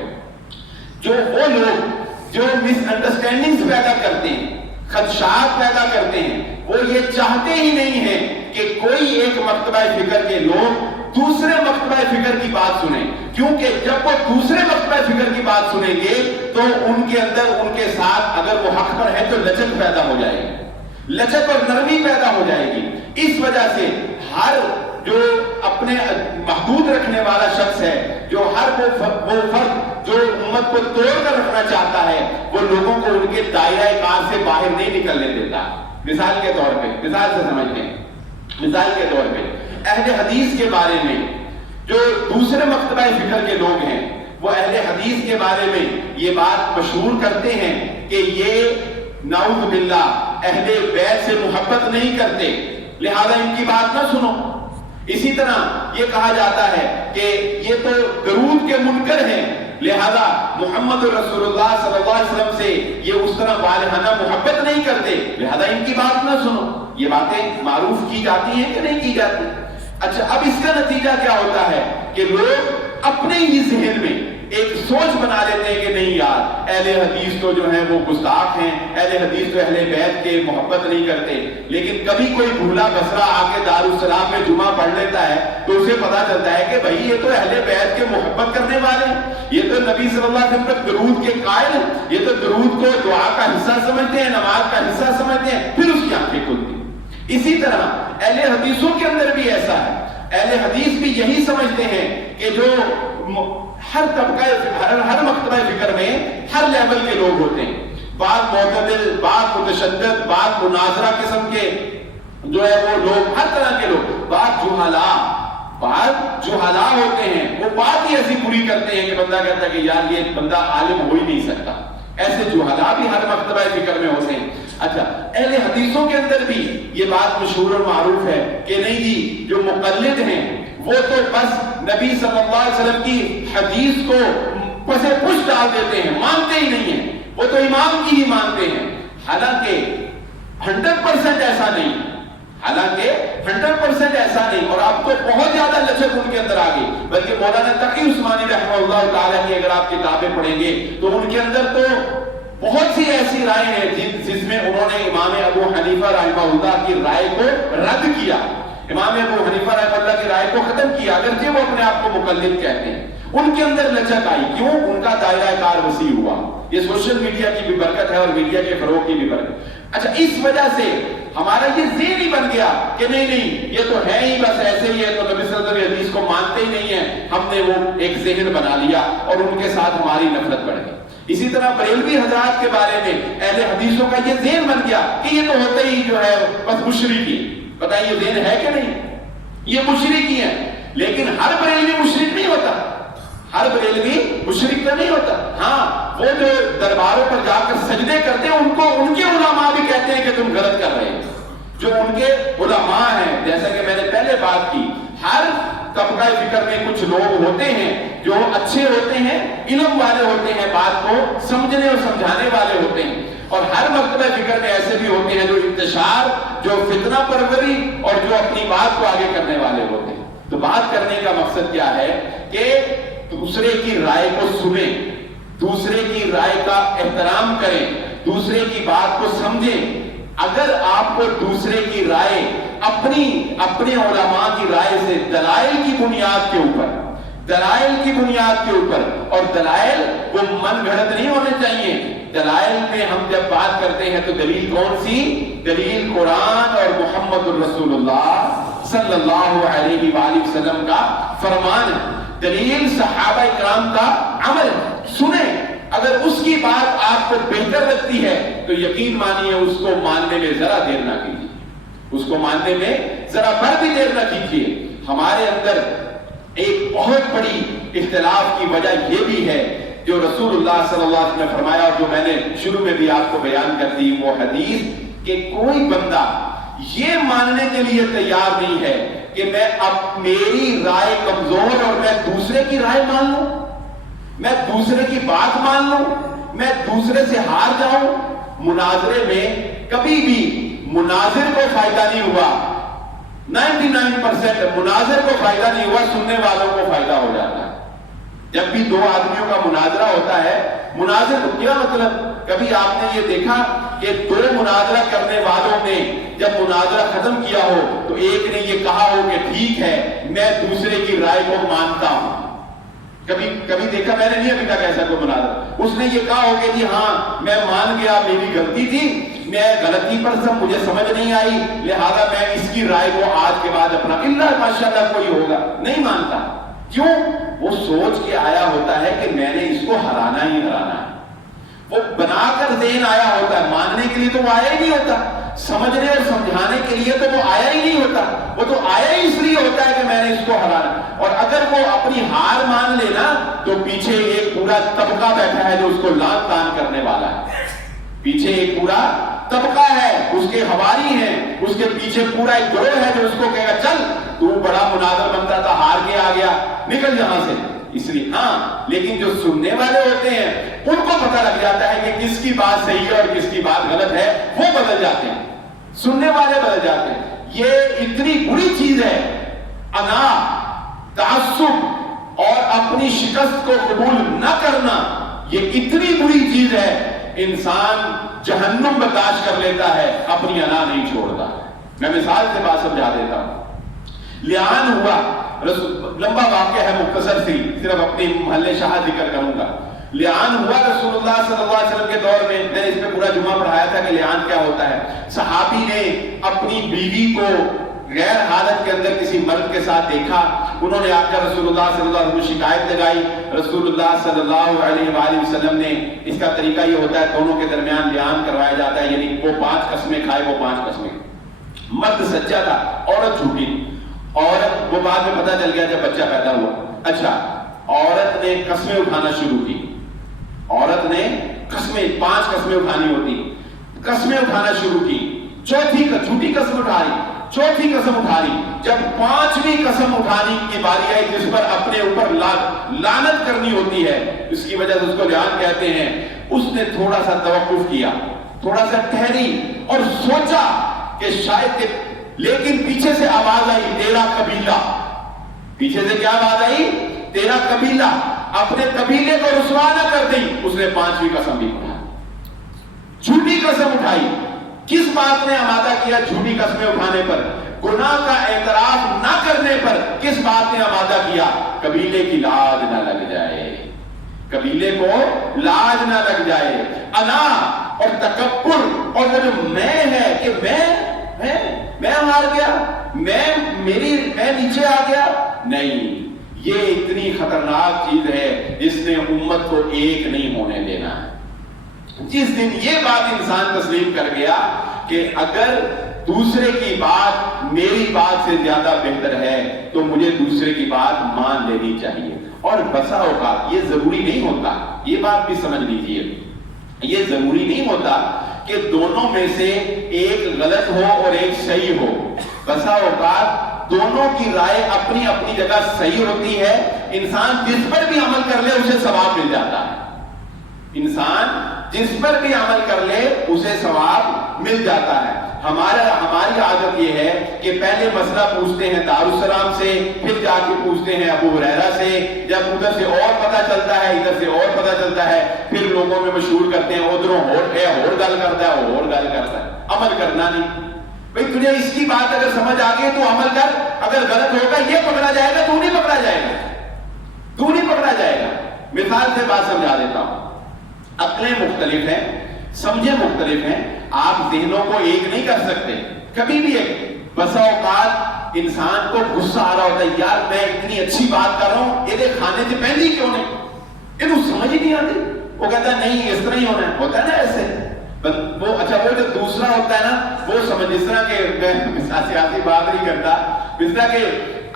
جو وہ لوگ جو مس انڈرسٹینڈنگز پیدا کرتے ہیں، خدشات پیدا کرتے ہیں، وہ یہ چاہتے ہی نہیں ہیں کہ کوئی ایک مکتبہ فکر کے لوگ دوسرے مکتبہ فکر کی بات سنیں، کیونکہ جب وہ دوسرے مکتبہ فکر کی بات سنیں گے تو ان کے اندر، ان کے ساتھ اگر وہ حق پر ہے تو لچک پیدا ہو جائے گی، لچک اور نرمی پیدا ہو جائے گی۔ اس وجہ سے ہر جو اپنے محدود رکھنے والا شخص ہے، جو ہر وہ فرد جو امت کو توڑ کر رکھنا چاہتا ہے، وہ لوگوں کو ان کے دائرہ کار سے باہر نہیں نکلنے دیتا۔ مثال کے طور پہ، مثال سے سمجھتے ہیں، مثال کے طور پہ اہل حدیث کے بارے میں جو دوسرے مکتبہ فکر کے لوگ ہیں، وہ اہل حدیث کے بارے میں یہ بات مشہور کرتے ہیں کہ یہ نعوذ باللہ اہل بیت سے محبت نہیں کرتے، لہذا ان کی بات نہ سنو۔ اسی طرح یہ کہا جاتا ہے کہ یہ تو درود کے منکر ہیں، لہذا محمد رسول اللہ صلی اللہ علیہ وسلم سے یہ اس طرح والہانہ محبت نہیں کرتے، لہذا ان کی بات نہ سنو۔ یہ باتیں معروف کی جاتی ہیں کہ نہیں کی جاتی؟ اچھا، اب اس کا نتیجہ کیا ہوتا ہے کہ لوگ اپنے ہی ذہن میں ایک سوچ بنا لیتے ہیں کہ نہیں یار، اہل حدیث تو جو ہیں وہ گستاخ ہیں، اہل حدیث تو اہل بیت کے محبت نہیں کرتے۔ لیکن کبھی کوئی بھولا بسرا آ کے دارالسلام میں جمعہ پڑھ لیتا ہے تو اسے پتا چلتا ہے کہ بھائی یہ تو اہل بیت کے محبت کرنے والے ہیں، یہ تو نبی صلی اللہ علیہ وسلم پر درود کے قائل ہیں، یہ تو درود کو دعا کا حصہ سمجھتے ہیں، نماز کا حصہ سمجھتے ہیں، پھر اس کی آنکھیں کھلتی۔ اسی طرح اہل حدیثوں کے اندر بھی ایسا ہے، اہل حدیث بھی یہی سمجھتے ہیں کہ جو ہر طبقہ، ہر مکتبہ فکر میں ہر لیول کے لوگ ہوتے ہیں، بعض معتدل، بعض متشدد، بعض مناظرہ قسم کے جو ہے وہ لوگ، ہر طرح کے لوگ، بعض جہالا ہوتے ہیں، وہ بات ہی ایسی پوری کرتے ہیں کہ بندہ کہتا ہے کہ یار یہ بندہ عالم ہو ہی نہیں سکتا۔ ایسے جہالا بھی ہر مکتبہ فکر میں ہوتے ہیں۔ اچھا، اہل حدیثوں کے اندر بھی یہ بات مشہور اور معروف ہے کہ نہیں جی، جو مقلد ہیں وہ تو بس نبی صلی اللہ علیہ وسلم کی حدیث کو پسے پش ڈال دیتے ہیں، مانتے ہی نہیں ہیں، وہ تو امام کی ہی مانتے ہیں۔ حالانکہ 100% ایسا نہیں، حالانکہ 100% ایسا نہیں، اور اب تو بہت زیادہ لچک ان کے اندر آ گئی۔ بلکہ مولانا تقی عثمانی رحمہ اللہ تعالیٰ کی اگر آپ کتابیں پڑھیں گے تو ان کے اندر تو بہت سی ایسی رائے ہیں جس میں انہوں نے امام ابو حنیفہ رحمہ اللہ کی رائے کو رد کیا، امام ابو حنیفہ رحمہ اللہ کی رائے کو ختم کیا، اگرچہ وہ اپنے آپ کو مقلد کہتے ہیں۔ ان کے اندر لچک آئی، کیوں؟ ان کا دائرہ کار وسیع ہوا۔ یہ سوشل میڈیا کی بھی برکت ہے اور میڈیا کے فروغ کی بھی برکت۔ اچھا، اس وجہ سے ہمارا یہ ذہن ہی بن گیا کہ نہیں نہیں، یہ تو ہے ہی بس ایسے ہی ہے، تو نبی صلی اللہ علیہ وسلم حدیث کو مانتے ہی نہیں ہیں۔ ہم نے وہ ایک ذہن بنا لیا اور ان کے ساتھ ہماری نفرت بڑھ گئی۔ اسی طرح بریلوی حضرات کے بارے میں اہل حدیثوں کا یہ ذہن بن گیا کہ یہ تو ہوتے ہی جو ہے بس مشرک ہی۔ بتائیے یہ ذہن ہے کہ نہیں؟ یہ مشرک ہی ہے، لیکن ہر بریلوی مشرک نہیں ہوتا، ہر بریلوی مشرک تو نہیں ہوتا۔ ہاں، وہ جو درباروں پر جا کر سجدے کرتے ہیں ان کے علماء بھی کہتے ہیں کہ تم غلط کر رہے ہیں۔ جو ان کے علماء ہیں، جیسا کہ میں نے پہلے بات کی، ہر طبقہ فکر میں کچھ لوگ ہوتے ہیں جو اچھے ہوتے ہیں، علم والے ہوتے ہیں، بات کو سمجھنے اور سمجھانے والے ہوتے ہیں، اور ہر مکتبہ فکر میں ایسے بھی ہوتے ہیں جو انتشار، جو فتنہ پروری اور جو اپنی بات کو آگے کرنے والے ہوتے ہیں۔ تو بات کرنے کا مقصد کیا ہے کہ دوسرے کی رائے کو سنیں، دوسرے کی رائے کا احترام کریں، دوسرے کی بات کو سمجھیں۔ اگر آپ کو دوسرے کی رائے اپنے علماء کی رائے سے دلائل کی بنیاد کے اوپر، اور دلائل وہ من گھڑت نہیں ہونے چاہیے۔ دلائل میں ہم جب بات کرتے ہیں تو دلیل کون سی؟ دلیل قرآن اور محمد الرسول اللہ صلی اللہ علیہ وآلہ وسلم کا فرمان ہے، دلیل صحابہ کرام کا عمل۔ سنیں، اگر اس کی بات آپ کو بہتر لگتی ہے تو یقین مانیے اس کو ماننے میں ذرا دیر نہ کیجیے، اس کو ماننے میں ذرا بھر بھی دیر نہ کیجیے۔ ہمارے اندر ایک بہت بڑی اختلاف کی وجہ یہ بھی ہے جو رسول اللہ صلی اللہ علیہ وسلم نے فرمایا، اور جو میں نے شروع میں بھی آپ کو بیان کر دی وہ حدیث، کہ کوئی بندہ یہ ماننے کے لیے تیار نہیں ہے کہ میں اب میری رائے کمزور اور میں دوسرے کی رائے مان لوں، میں دوسرے کی بات مان لوں، میں دوسرے سے ہار جاؤں۔ مناظرے میں کبھی بھی مناظر کو فائدہ نہیں ہوا، 99% مناظر کو فائدہ نہیں ہوا، سننے والوں کو فائدہ ہو جاتا ہے۔ جب بھی دو آدمیوں کا مناظرہ ہوتا ہے، مناظر کو کیا مطلب؟ کبھی آپ نے یہ دیکھا کہ دو مناظرہ کرنے والوں نے جب مناظرہ ختم کیا ہو تو ایک نے یہ کہا ہو کہ ٹھیک ہے میں دوسرے کی رائے کو مانتا ہوں؟ کبھی دیکھا میں نے نہیں ابھی تک ایسا کوئی مناظرہ۔ اس نے یہ کہا ہو کہ جی ہاں میں مان گیا، میری غلطی تھی، میں غلطی پر مجھے سمجھ نہیں آئی، لہذا میں اس کی رائے کو آج کے بعد اپنا، اللہ ماشاءاللہ کوئی ہوگا نہیں مانتا۔ کیوں؟ وہ سوچ کے آیا ہوتا ہے کہ میں نے اس کو ہرانا ہی ہرانا ہے، وہ بنا کر ذہن آیا ہوتا ہے، ماننے کے لیے تو وہ آیا ہی نہیں ہوتا، سمجھنے اور سمجھانے کے لیے تو وہ آیا ہی نہیں ہوتا، وہ تو آیا ہی اس لیے ہوتا ہے کہ میں نے اس کو ہرانا۔ اور اگر وہ اپنی ہار مان لینا تو پیچھے ایک پورا طبقہ بیٹھا ہے جو اس کو لان تان کرنے والا ہے، پیچھے ایک پورا طبقہ ہے، اس کے حواری ہیں، اس کے پیچھے پورا ایک گروہ ہے جو اس کو کہے گا چل تو بڑا مناظر بنتا تھا، ہار کے آ گیا، نکل یہاں سے۔ اس لیے ہاں، لیکن جو سننے والے ہوتے ہیں ان کو پتہ لگ جاتا ہے کہ کس کی بات صحیح ہے اور کس کی بات غلط ہے، وہ بدل جاتے ہیں، سننے والے بدل جاتے ہیں۔ یہ اتنی بری چیز ہے، انا، تعصب اور اپنی شکست کو قبول نہ کرنا، یہ اتنی بری چیز ہے، انسان جہنم برداشت کر لیتا ہے، اپنی انا نہیں چھوڑتا۔ میں مثال سے بات سمجھا دیتا ہوں۔ لعان ہوا، لمبا واقعہ ہے، مختصر سی، صرف اپنی محلِ شاہ ذکر کروں گا۔ لعان ہوا رسول اللہ صلی اللہ علیہ وسلم کے دور میں، میں نے اس پہ پورا جمعہ پڑھایا تھا کہ لعان کیا ہوتا ہے۔ صحابی نے اپنی بیوی کو غیر حالت کے اندر کسی مرد کے ساتھ دیکھا، انہوں نے آ کر رسول اللہ صلی اللہ علیہ وسلم کو شکایت لگائی۔ رسول اللہ صلی اللہ علیہ وآلہ وسلم نے، اس کا طریقہ یہ ہوتا ہے دونوں کے درمیان لعان کروایا جاتا ہے، یعنی وہ 5 قسمیں کھائے، وہ 5 قسمیں۔ مرد سچا تھا، عورت جھوٹی، عورت وہ بعد میں پتہ چل گیا جب بچہ پیدا ہوا۔ اچھا، عورت نے قسمیں اٹھانا شروع کی، عورت نے قسمیں 5 قسمیں اٹھانی ہوتی، قسمیں اٹھانا شروع کی، جھوٹی قسم اٹھائی، چوتھی قسم اٹھانی، جب 5ویں قسم اٹھانے کی باری آئی جس پر اپنے اوپر لعنت کرنی ہوتی ہے، اس کی وجہ سے اس کو لعان کہتے ہیں، اس نے تھوڑا سا توقف کیا، تھوڑا سا ٹھہری اور سوچا کہ شاید، لیکن پیچھے سے آواز آئی تیرا قبیلہ، پیچھے سے کیا آواز آئی؟ تیرا قبیلہ، اپنے قبیلے کو رسوا نہ کر دی۔ اس نے 5ویں قسم بھی اٹھائی، جھوٹی قسم اٹھائی۔ کس بات نے آمادہ کیا؟ جھوٹی قسمیں اٹھانے پر، گناہ کا اعتراف نہ کرنے پر کس بات نے آمادہ کیا؟ قبیلے کی لاج نہ لگ جائے، قبیلے کو لاج نہ لگ جائے۔ انا اور تکبر اور وہ جو میں ہے کہ میں ہار گیا، میں نیچے آ گیا، نہیں، یہ اتنی خطرناک چیز ہے جس نے امت کو ایک نہیں ہونے دینا ہے۔ جس دن یہ بات انسان تسلیم کر گیا کہ اگر دوسرے کی بات میری بات سے زیادہ بہتر ہے تو مجھے دوسرے کی بات مان لینی چاہیے۔ اور بسا اوقات یہ ضروری نہیں ہوتا، یہ بات بھی سمجھ لیجئے، یہ ضروری نہیں ہوتا کہ دونوں میں سے ایک غلط ہو اور ایک صحیح ہو۔ بسا اوقات دونوں کی رائے اپنی اپنی جگہ صحیح ہوتی ہے. انسان جس پر بھی عمل کر لے اسے ثواب مل جاتا ہے. انسان جس پر بھی عمل کر لے اسے ثواب مل جاتا ہے. ہماری عادت یہ ہے کہ پہلے مسئلہ پوچھتے ہیں دارالسلام سے, پھر جا کے پوچھتے ہیں ابو ہریرہ سے, جب ادھر سے اور پتہ چلتا ہے ادھر سے اور پتہ چلتا ہے, پھر لوگوں میں مشہور کرتے ہیں ادھروں اور گل کرتا ہے اور گل کرتا ہے. عمل کرنا نہیں. بھئی تجھے اس کی بات اگر سمجھ آ گئی تو عمل کر, اگر غلط ہوگا یہ پکڑا جائے گا, تو نہیں پکڑا جائے گا, تو نہیں پکڑا جائے گا. مثال سے بات سمجھا دیتا ہوں. عقلیں مختلف ہیں, سمجھیں مختلف ہیں, آپ ذہنوں کو ایک نہیں کر سکتے کبھی بھی. ایک بسا اوقات انسان کو غصہ آ رہا ہوتا ہے, یار میں اتنی اچھی بات کر رہا ہوں یہ کھانے سے پہنی کیوں نہیں, یہ تو سمجھ ہی نہیں آتی. وہ کہتا ہے نہیں اس طرح ہی ہونا ہے, ہوتا ہے نا ایسے. وہ اچھا وہ جو دوسرا ہوتا ہے نا وہ سمجھ, جس طرح کہ میں سیاسی بات نہیں کرتا, جس طرح کہ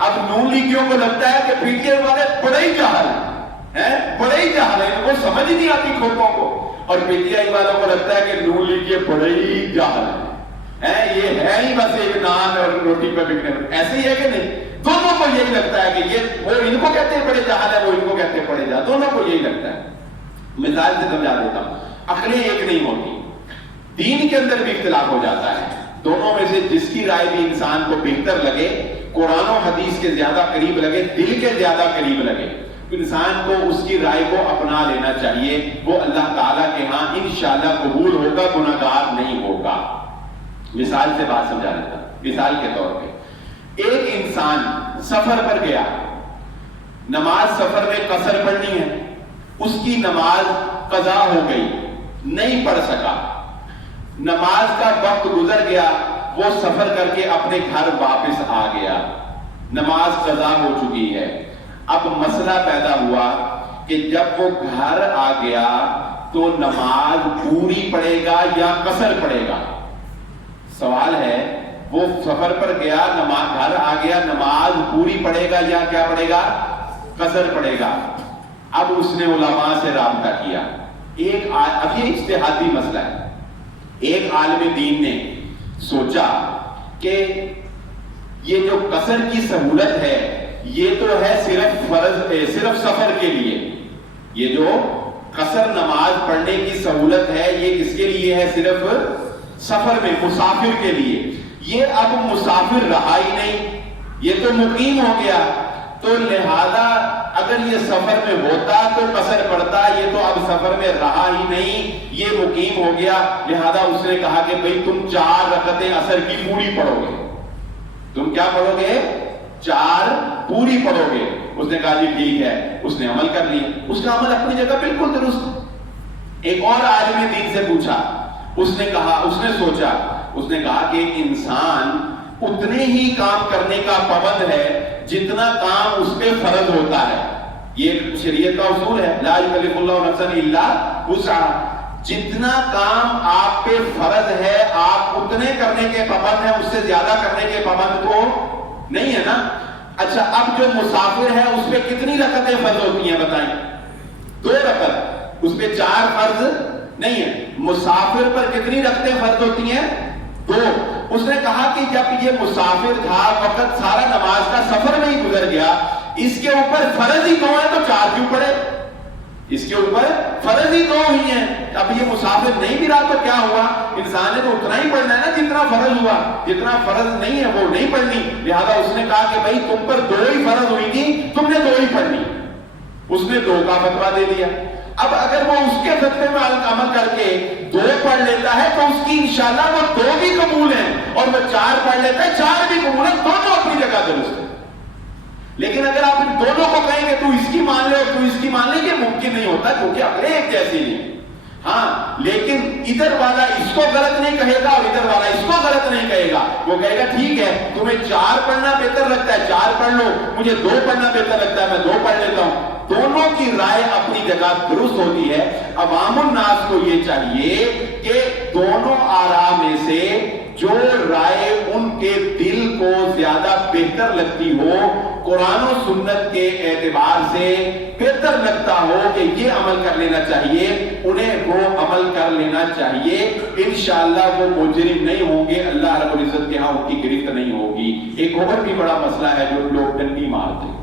اب نون لیگیوں کو لگتا ہے کہ پی ٹی آئی والے بڑے ہی جاہل ہیں, بڑے ہی جاہل ہیں, ان کو سمجھ ہی نہیں آتی کھوٹوں کو, اور پی ٹی آئی والوں کو لگتا ہے کہ نون لیگی بڑے ہی جاہل ہیں, یہ ہے ہی بس ایک نان اور روٹی پہ بکنے. ایسے ہی ہے کہ نہیں؟ دونوں کو یہی لگتا ہے کہ یہ وہ ان کو کہتے ہیں بڑے جاہل ہے, وہ ان کو کہتے ہیں بڑے جاہل, دونوں کو یہی لگتا ہے. مثال سے سمجھا دیتا ہوں. عقلیں ایک نہیں ہوتی, دین کے اندر بھی اختلاف ہو جاتا ہے. دونوں میں سے جس کی رائے بھی انسان کو بہتر لگے, قرآن و حدیث کے زیادہ قریب لگے, دل کے زیادہ قریب لگے, انسان کو اس کی رائے کو اپنا لینا چاہیے. وہ اللہ تعالیٰ کے ہاں انشاءاللہ قبول ہوگا, گناہگار نہیں ہوگا. مثال سے بات سمجھا دیتا. مثال کے طور پہ ایک انسان سفر پر گیا, نماز سفر میں قصر پڑھنی ہے, اس کی نماز قضا ہو گئی, نہیں پڑھ سکا, نماز کا وقت گزر گیا, وہ سفر کر کے اپنے گھر واپس آ گیا, نماز قضا ہو چکی ہے. اب مسئلہ پیدا ہوا کہ جب وہ گھر آ گیا تو نماز پوری پڑھے گا یا قصر پڑھے گا. سوال ہے, وہ سفر پر گیا, نماز گھر آ گیا, نماز پوری پڑھے گا یا کیا پڑھے گا, قصر پڑھے گا. اب اس نے علماء سے رابطہ کیا. اب یہ اجتہادی مسئلہ ہے. ایک عالم دین نے سوچا کہ یہ جو قصر کی سہولت ہے یہ تو ہے صرف سفر کے لیے. یہ جو قصر نماز پڑھنے کی سہولت ہے یہ کس کے لیے ہے, صرف سفر میں, مسافر کے لیے. یہ اب مسافر رہا ہی نہیں, یہ تو مقیم ہو گیا, تو لہذا اگر یہ سفر میں ہوتا تو قصر پڑتا, یہ تو اب سفر میں رہا ہی نہیں, یہ مقیم ہو گیا. لہذا اس نے کہا کہ بھئی تم 4 رکعتیں عصر کی پوری پڑھو گے. تم کیا پڑھو گے, 4 پوری پڑھو گے. اس نے کہا جی ٹھیک ہے, اس نے عمل کر لیا. اس کا عمل اپنی جگہ بالکل درست. ایک اور عالم دین سے پوچھا, اس نے سوچا, اس نے کہا کہ انسان اتنے ہی کام کرنے کا پابند ہے جتنا کام اس پہ فرض ہوتا ہے. یہ شریعت کا اصول ہے, لا یکلف اللہ نفسا الا وسعہا. جتنا کام آپ پہ فرض ہے آپ اتنے کرنے کے پابند ہیں, اس سے زیادہ کرنے کے پابند تو نہیں ہے نا. اچھا اب جو مسافر ہے اس پہ کتنی رکعتیں فرض ہوتی ہیں بتائیں, 2 رکعت, اس پہ 4 فرض نہیں ہے. مسافر پر کتنی رکعتیں فرض ہوتی ہیں, 2. اس نے کہا کہ جب یہ مسافر تھا, وقت سارا نماز کا سفر میں ہی گزر گیا, اس کے اوپر فرض ہی 2 ہے تو 4 کیوں پڑے, اس کے اوپر فرض ہی 2 ہی ہیں. اب یہ مسافر نہیں بھی رہا تو کیا ہوا, انسان نے تو اتنا ہی پڑھنا ہے نا جتنا فرض ہوا, جتنا فرض نہیں ہے وہ نہیں پڑھنی. لہذا اس نے کہا کہ بھائی تم پر 2 ہی فرض ہوئی تھی, تم نے 2 ہی پڑھنی. اس نے 2 کا فتویٰ دے دیا. اب اگر وہ اس کے فتوے میں عمل کر کے 2 پڑھ لیتا ہے تو اس کی انشاءاللہ وہ 2 بھی قبول ہیں, اور وہ 4 پڑھ لیتا ہے 4 بھی قبول ہیں, دونوں اپنی جگہ درست ہیں. لیکن اگر آپ ان دونوں کو کہیں کہ تو اس کی مان لے اور تو اس کی مان لے, یہ ممکن نہیں ہوتا کیونکہ عقلیں ایک جیسی نہیں. ہاں لیکن ادھر والا اس کو غلط نہیں کہے گا اور ادھر والا اس کو غلط نہیں کہے گا. وہ کہے گا ٹھیک ہے تمہیں 4 پڑھنا بہتر لگتا ہے 4 پڑھ لو, مجھے 2 پڑھنا بہتر لگتا ہے میں 2 پڑھ لیتا ہوں. دونوں کی رائے اپنی جگہ درست ہوتی ہے. عوام الناس کو یہ چاہیے کہ دونوں آراء میں سے جو رائے ان کے دل کو زیادہ بہتر لگتی ہو, قرآن و سنت کے اعتبار سے بہتر لگتا ہو کہ کہ یہ عمل کر لینا چاہیے، انہیں وہ عمل کر لینا چاہیے، انشاءاللہ وہ مجرم نہیں ہوں گے، اللہ رب العزت کے ہاں ان کی گرفت نہیں ہوگی۔ ایک اور بھی بڑا مسئلہ ہے جو لوگ ڈنڈی مارتے ہیں۔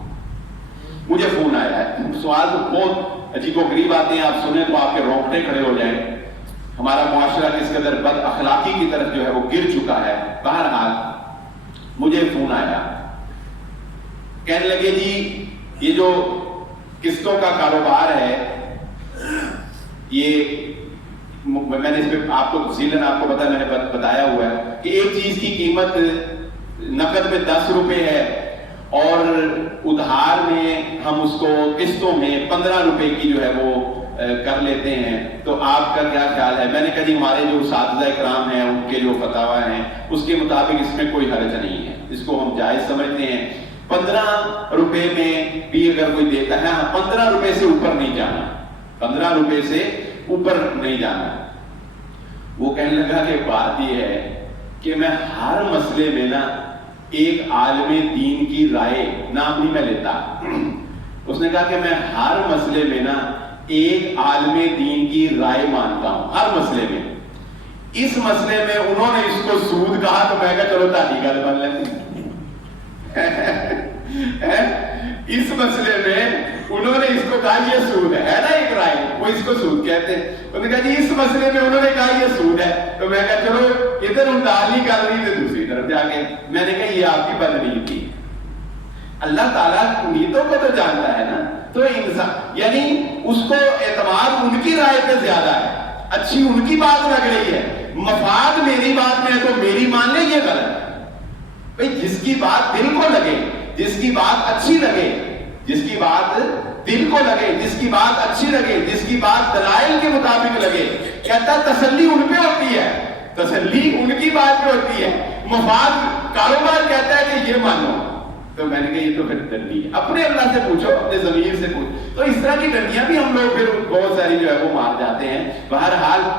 مجھے فون آیا ہے، سوال تو بہت عجیب و غریب آتے ہیں، آپ سنیں تو آپ کے رونگٹے کھڑے ہو جائیں۔ ہمارا معاشرہ کس قدر بد اخلاقی کی طرف جو ہے وہ گر چکا ہے۔ بہرحال مجھے فون آیا، کہنے لگے جی یہ جو قسطوں کا کاروبار ہے، یہ میں نے اس پہ آپ کو تفصیلاً آپ کو پتا میں نے بتایا ہوا ہے کہ ایک چیز کی قیمت نقد میں 10 روپے ہے اور ادھار میں ہم اس کو قسطوں میں 15 روپے کی جو ہے وہ کر لیتے ہیں، تو آپ کا کیا خیال ہے؟ میں نے کہا جی ہمارے جو اساتذہ اکرام ہیں ان کے جو فتاوی ہیں اس کے مطابق اس میں کوئی حرج نہیں ہے، اس کو ہم جائز سمجھتے ہیں۔ 15 روپے میں بھی اگر کوئی دیتا ہے، 15 روپے سے اوپر نہیں جانا، 15 روپے سے اوپر نہیں جانا۔ وہ کہنے لگا کہ بات یہ ہے کہ میں ہر مسئلے میں نا ایک عالم دین کی رائے نام نہیں میں لیتا، اس نے کہا کہ میں ہر مسئلے میں نا ایک عالم دین کی رائے مانتا ہوں، ہر مسئلے میں۔ اس مسئلے میں انہوں نے اس کو سود کہا تو میں کہا چلو تالی گل بن لیتے اس مسئلے میں انہوں نے اس کو کہا یہ سود ہے نا ایک رائے، وہ اس کو سود کہتے ہیں۔ انہوں نے کہا جی اس مسئلے میں انہوں نے کہا یہ سود ہے، تو میں کہا چلو ادھر ڈالی کر رہی تھے دوسری طرف جا کے میں نے کہا یہ آپ کی بدنیتی ہے۔ اللہ تعالیٰ نیتوں کو تو جانتا ہے نا، تو انسان یعنی اس کو اعتماد ان کی رائے پہ زیادہ ہے، اچھی ان کی بات لگ رہی ہے، مفاد میری بات میں ہے تو میری مان لے، یہ غلط ہے۔ بھئی جس کی بات دل کو لگے، جس کی بات اچھی لگے، جس کی بات دل کو لگے، جس کی بات اچھی لگے، جس کی بات دلائل کے مطابق لگے، کہتا تسلی ان پہ ہوتی ہے، تسلی ان کی بات پہ ہوتی ہے، مفاد کاروبار کہتا ہے کہ یہ مانو، تو میں نے کہا یہ تو پھر ڈنڈی ہے، اپنے اللہ سے پوچھو، اپنے ضمیر سے پوچھو۔ تو اس طرح کی ڈنڈیاں بھی ہم لوگ پھر بہت ساری جو ہے وہ مار جاتے ہیں۔ بہرحال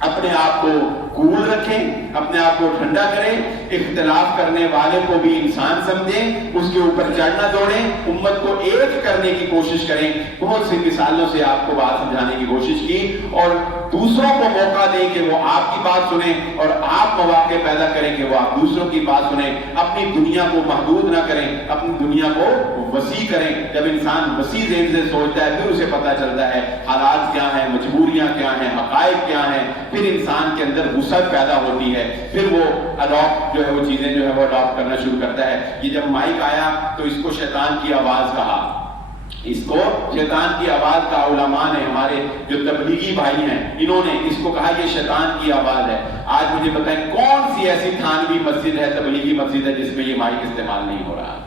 اپنے آپ کو کول رکھیں، اپنے آپ کو ٹھنڈا کریں، اختلاف کرنے والے کو بھی انسان سمجھیں، اس کے اوپر چڑھنا دوڑیں، امت کو ایک کرنے کی کوشش کریں۔ بہت سی مثالوں سے آپ کو بات سمجھانے کی کوشش کی، اور دوسروں کو موقع دیں کہ وہ آپ کی بات سنیں، اور آپ مواقع پیدا کریں کہ وہ آپ دوسروں کی بات سنیں۔ اپنی دنیا کو محدود نہ کریں، اپنی دنیا کو وسیع کریں۔ جب انسان وسیع ذہن سے سوچتا ہے پھر اسے پتہ چلتا ہے حالات کیا ہیں، مجبوریاں کیا ہیں، حقائق کیا ہیں، پھر انسان کے اندر وسعت پیدا ہوتی ہے، پھر وہ اڈاپٹ جو ہے وہ چیزیں جو ہے وہ اڈاپٹ کرنا شروع کرتا ہے۔ یہ جب مائک آیا تو اس کو شیطان کی آواز کہا، اس کو شیطان کی آواز کا علماء نے، ہمارے جو تبلیغی بھائی ہیں، انہوں نے اس کو کہا یہ شیطان کی آواز ہے۔ آج مجھے بتائیں کون سی ایسی تھانوی مسجد ہے، تبلیغی مسجد ہے، جس میں یہ مائک استعمال نہیں ہو رہا؟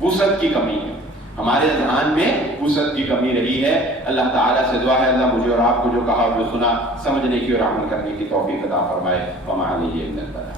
وسعت کی کمی ہے، ہمارے ذہان میں وسعت کی کمی رہی ہے۔ اللہ تعالیٰ سے دعا ہے اللہ مجھے اور آپ کو جو کہا اور جو سنا سمجھنے کی اور عمل کرنے کی توفیق عطا فرمائے۔ وما علیہ الا البلاغ۔